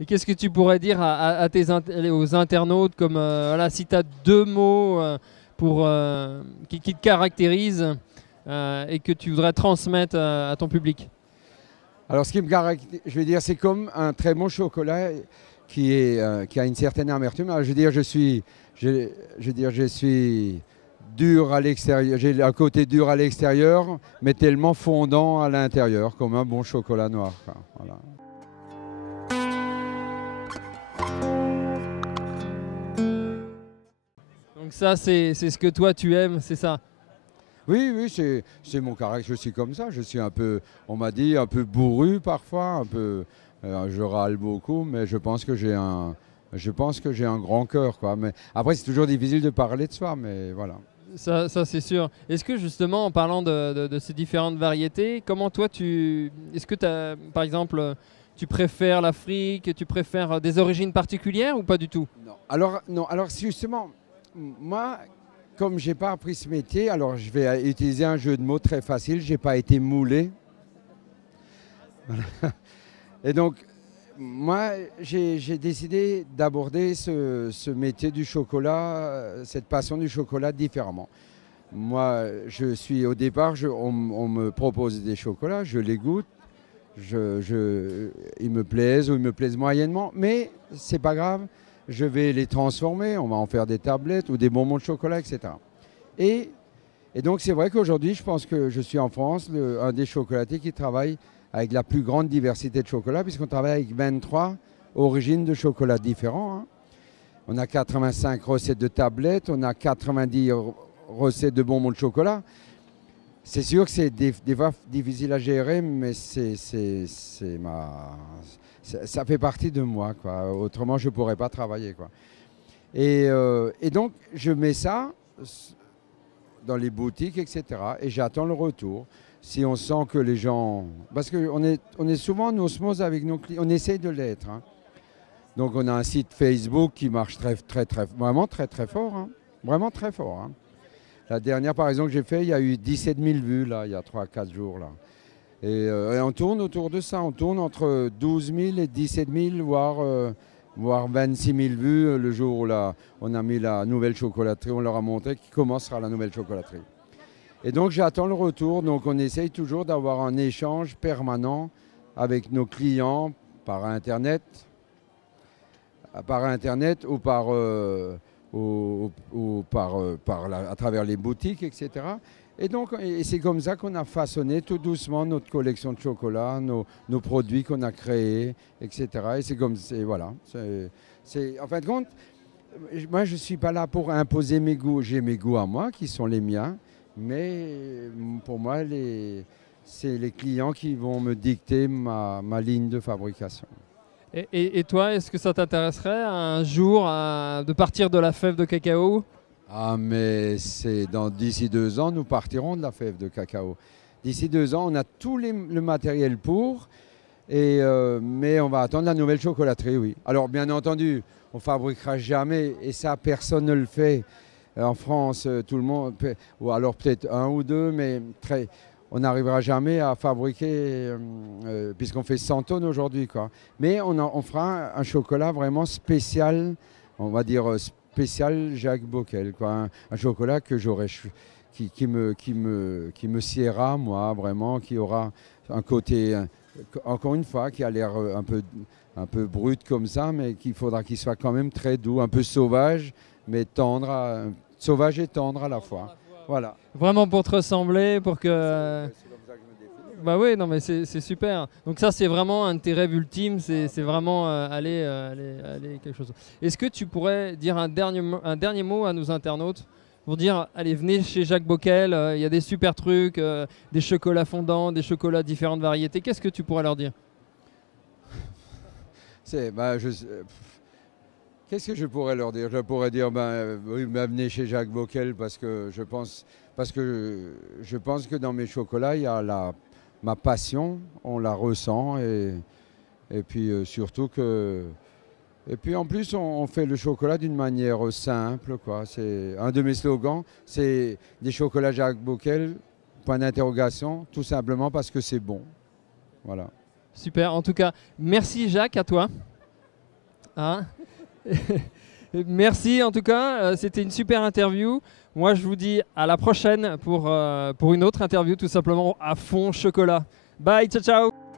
Et qu'est-ce que tu pourrais dire aux internautes comme voilà, si tu as deux mots qui te caractérisent et que tu voudrais transmettre à ton public? Alors, ce qui me caractérise, je veux dire, c'est comme un très bon chocolat qui a une certaine amertume. Alors, je veux dire, je suis dur à l'extérieur. J'ai un côté dur à l'extérieur, mais tellement fondant à l'intérieur, comme un bon chocolat noir. Enfin, voilà. Donc ça, c'est ce que toi tu aimes, c'est ça? Oui, oui, c'est mon caractère. Je suis comme ça. Je suis un peu, on m'a dit, un peu bourru parfois, un peu. Je râle beaucoup, mais je pense que j'ai un grand cœur, quoi. Mais après, c'est toujours difficile de parler de soi, mais voilà. Ça c'est sûr. Est-ce que justement, en parlant de ces différentes variétés, comment toi est-ce que par exemple, tu préfères l'Afrique, tu préfères des origines particulières ou pas du tout? Non. Non. Alors justement, moi, comme j'ai pas appris ce métier, alors je vais utiliser un jeu de mots très facile. J'ai pas été moulé. Voilà. Et donc, moi, j'ai décidé d'aborder ce métier du chocolat, cette passion du chocolat différemment. Moi, au départ, on me propose des chocolats, je les goûte, ils me plaisent ou ils me plaisent moyennement, mais c'est pas grave, je vais les transformer, on va en faire des tablettes ou des bonbons de chocolat, etc. Et donc, c'est vrai qu'aujourd'hui, je pense que je suis en France un des chocolatiers qui travaille avec la plus grande diversité de chocolat, puisqu'on travaille avec 23 origines de chocolat différents. Hein. On a 85 recettes de tablettes, on a 90 recettes de bonbons de chocolat. C'est sûr que c'est des fois difficile à gérer, mais ça fait partie de moi, quoi. Autrement, je ne pourrais pas travailler, quoi. Et donc, je mets ça dans les boutiques, etc. Et j'attends le retour. Si on sent que les gens... Parce qu'on est souvent en osmose avec nos clients, on essaye de l'être. Hein. Donc on a un site Facebook qui marche vraiment très très fort. Hein. Vraiment très fort. Hein. La dernière par exemple que j'ai fait, il y a eu 17 000 vues là, il y a 3-4 jours. Là. Et on tourne autour de ça, on tourne entre 12 000 et 17 000, voire 26 000 vues le jour où on a mis la nouvelle chocolaterie, on leur a montré qui commencera la nouvelle chocolaterie. Et donc j'attends le retour, donc on essaye toujours d'avoir un échange permanent avec nos clients par Internet ou à travers les boutiques, etc. Et c'est comme ça qu'on a façonné tout doucement notre collection de chocolat, nos produits qu'on a créés, etc. Et c'est comme ça, voilà. En fin de compte, moi je ne suis pas là pour imposer mes goûts. J'ai mes goûts à moi qui sont les miens. Mais pour moi, c'est les clients qui vont me dicter ma ligne de fabrication. Et toi, est-ce que ça t'intéresserait un jour de partir de la fève de cacao? Ah, mais d'ici 2 ans, nous partirons de la fève de cacao. D'ici 2 ans, on a tout le matériel pour, mais on va attendre la nouvelle chocolaterie, oui. Alors, bien entendu, on ne fabriquera jamais, et ça, personne ne le fait. En France, tout le monde, ou alors peut-être un ou deux, mais on n'arrivera jamais à fabriquer, puisqu'on fait 100 tonnes aujourd'hui, quoi. Mais on fera un chocolat vraiment spécial, on va dire spécial Jacques Bockel, quoi. Un chocolat que qui me siera, moi, vraiment, qui aura un côté, encore une fois, qui a l'air un peu brut comme ça, mais qu'il faudra qu'il soit quand même très doux, un peu sauvage, mais sauvage et tendre à la fois. Voilà. Vraiment pour te ressembler, pour que... Bah oui, non mais c'est super. Donc ça c'est vraiment un de tes rêves ultimes, c'est vraiment aller quelque chose. Est-ce que tu pourrais dire un dernier mot à nos internautes pour dire, allez, venez chez Jacques Bockel, il y a des super trucs, des chocolats fondants, des chocolats différentes variétés. Qu'est-ce que tu pourrais leur dire? Qu'est-ce que je pourrais leur dire? Je pourrais dire, oui, venez chez Jacques Bockel parce que je pense que dans mes chocolats, il y a ma passion, on la ressent et puis surtout que... Et puis en plus, on fait le chocolat d'une manière simple, quoi. C'est un de mes slogans, c'est des chocolats Jacques Bockel, point d'interrogation, tout simplement parce que c'est bon. Voilà. Super, en tout cas, merci Jacques, à toi. Hein. Merci en tout cas, c'était une super interview. Moi je vous dis à la prochaine pour une autre interview tout simplement à fond chocolat. Bye, ciao ciao.